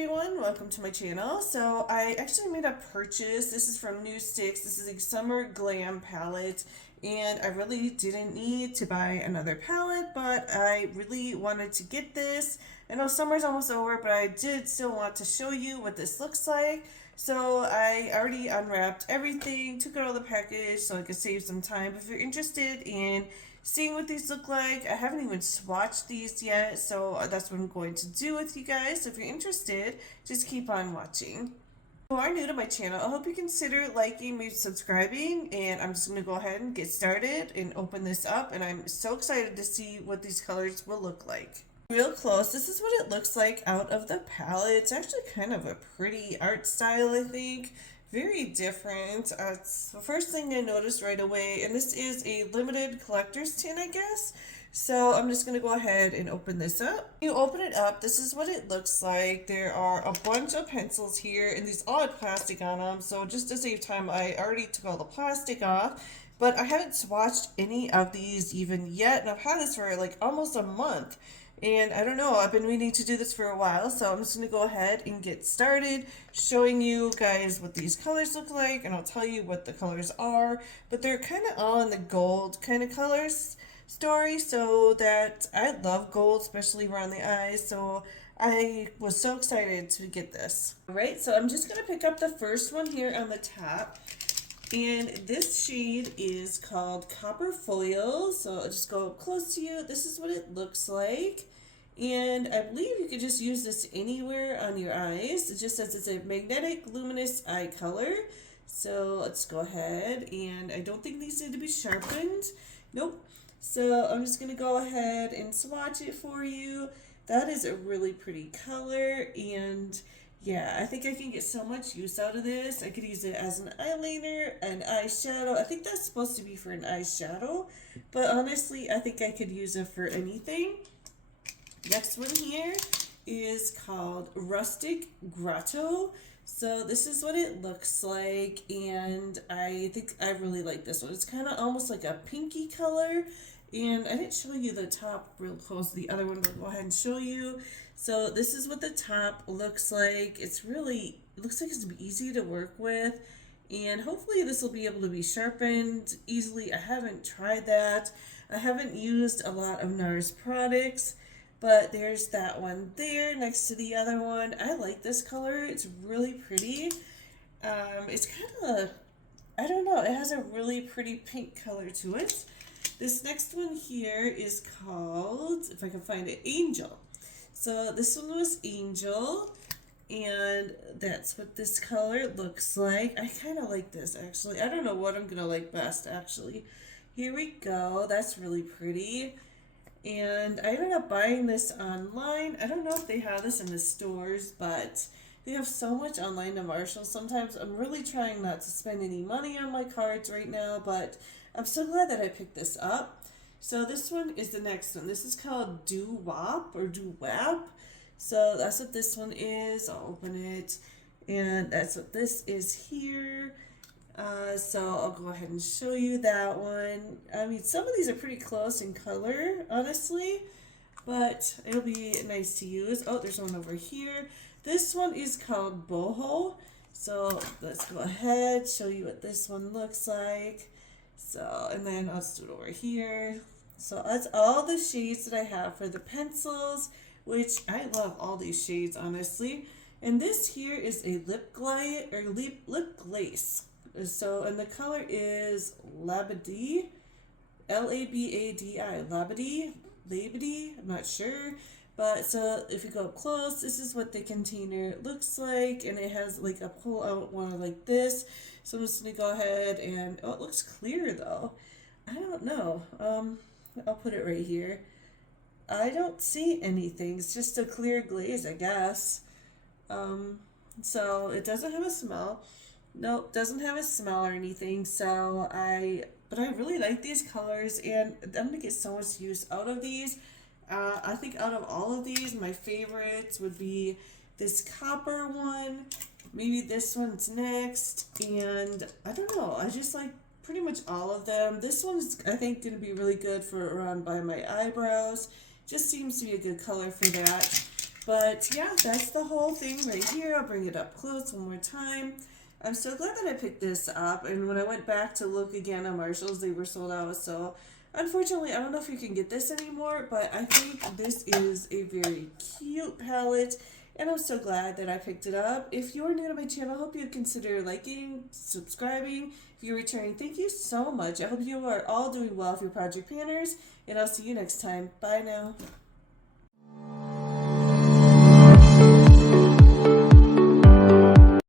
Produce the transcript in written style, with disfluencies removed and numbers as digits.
Everyone, welcome to my channel. So I actually made a purchase. This is from Nudestix. This is a summer glam palette, and I really didn't need to buy another palette, but I really wanted to get this. I know summer's almost over, but I did still want to show you what this looks like. So I already unwrapped everything, took out all the package so I could save some time. If you're interested in seeing what these look like, I haven't even swatched these yet, so that's what I'm going to do with you guys. So if you're interested, just keep on watching. If you are new to my channel, I hope you consider liking, maybe subscribing, and I'm just going to go ahead and get started and open this up, and I'm so excited to see what these colors will look like. Real close, this is what it looks like out of the palette. It's actually kind of a pretty art style, I think. Very different. It's the first thing I noticed right away, and this is a limited collector's tin, I guess. So I'm just going to go ahead and open this up. You open it up, this is what it looks like. There are a bunch of pencils here, and these all had plastic on them. So just to save time, I already took all the plastic off. But I haven't swatched any of these even yet, and I've had this for like almost a month. And I don't know, I've been meaning to do this for a while, so I'm just going to go ahead and get started showing you guys what these colors look like, and I'll tell you what the colors are. But they're kind of all in the gold kind of colors story, so that I love gold, especially around the eyes, so I was so excited to get this. Alright, so I'm just going to pick up the first one here on the top. And this shade is called Copper Foil, so I'll just go up close to you. This is what it looks like. And I believe you could just use this anywhere on your eyes. It just says it's a magnetic luminous eye color. So let's go ahead, and I don't think these need to be sharpened. Nope. So I'm just going to go ahead and swatch it for you. That is a really pretty color, and yeah, I think I can get so much use out of this. I could use it as an eyeliner, an eyeshadow. I think that's supposed to be for an eyeshadow, but honestly, I think I could use it for anything. Next one here is called Rustic Grotto. So this is what it looks like, and I think I really like this one. It's kind of almost like a pinky color, and I didn't show you the top real close. The other one, we'll go ahead and show you. So this is what the top looks like. It looks like it's easy to work with, and hopefully this will be able to be sharpened easily. I haven't tried that. I haven't used a lot of NARS products, but there's that one there next to the other one. I like this color. It's really pretty. It's kind of, I don't know, it has a really pretty pink color to it. This next one here is called, if I can find it, Angel. So this one was Angel, and that's what this color looks like. I kind of like this, actually. I don't know what I'm going to like best, actually. Here we go. That's really pretty. And I ended up buying this online. I don't know if they have this in the stores, but they have so much online to Marshall. Sometimes I'm really trying not to spend any money on my cards right now, but I'm so glad that I picked this up. So this one is the next one. This is called Doo Wop or Doo Wap. So that's what this one is. I'll open it, and that's what this is here. So I'll go ahead and show you that one. I mean, some of these are pretty close in color, honestly, but it'll be nice to use. Oh, there's one over here. This one is called Boho. So let's go ahead, show you what this one looks like. So, and then I'll just do it over here. So that's all the shades that I have for the pencils, which I love all these shades, honestly. And this here is a lip glaze. So, and the color is Labadi, Labadi, Labadi, I'm not sure. But so if you go up close, this is what the container looks like, and it has like a pull out one like this. So I'm just gonna go ahead and, oh, it looks clear though. I don't know. I'll put it right here. I don't see anything. It's just a clear glaze, I guess. So it doesn't have a smell. Nope, doesn't have a smell or anything. But I really like these colors, and I'm gonna get so much use out of these. I think out of all of these, my favorites would be this copper one. Maybe this one's next, and I don't know. I just like pretty much all of them. This one's, I think, going to be really good for around by my eyebrows. Just seems to be a good color for that. But yeah, that's the whole thing right here. I'll bring it up close one more time. I'm so glad that I picked this up. And when I went back to look again on Marshalls, they were sold out. So unfortunately, I don't know if you can get this anymore, but I think this is a very cute palette. And I'm so glad that I picked it up. If you're new to my channel, I hope you consider liking, subscribing. If you're returning, thank you so much. I hope you are all doing well with your project planners. And I'll see you next time. Bye now.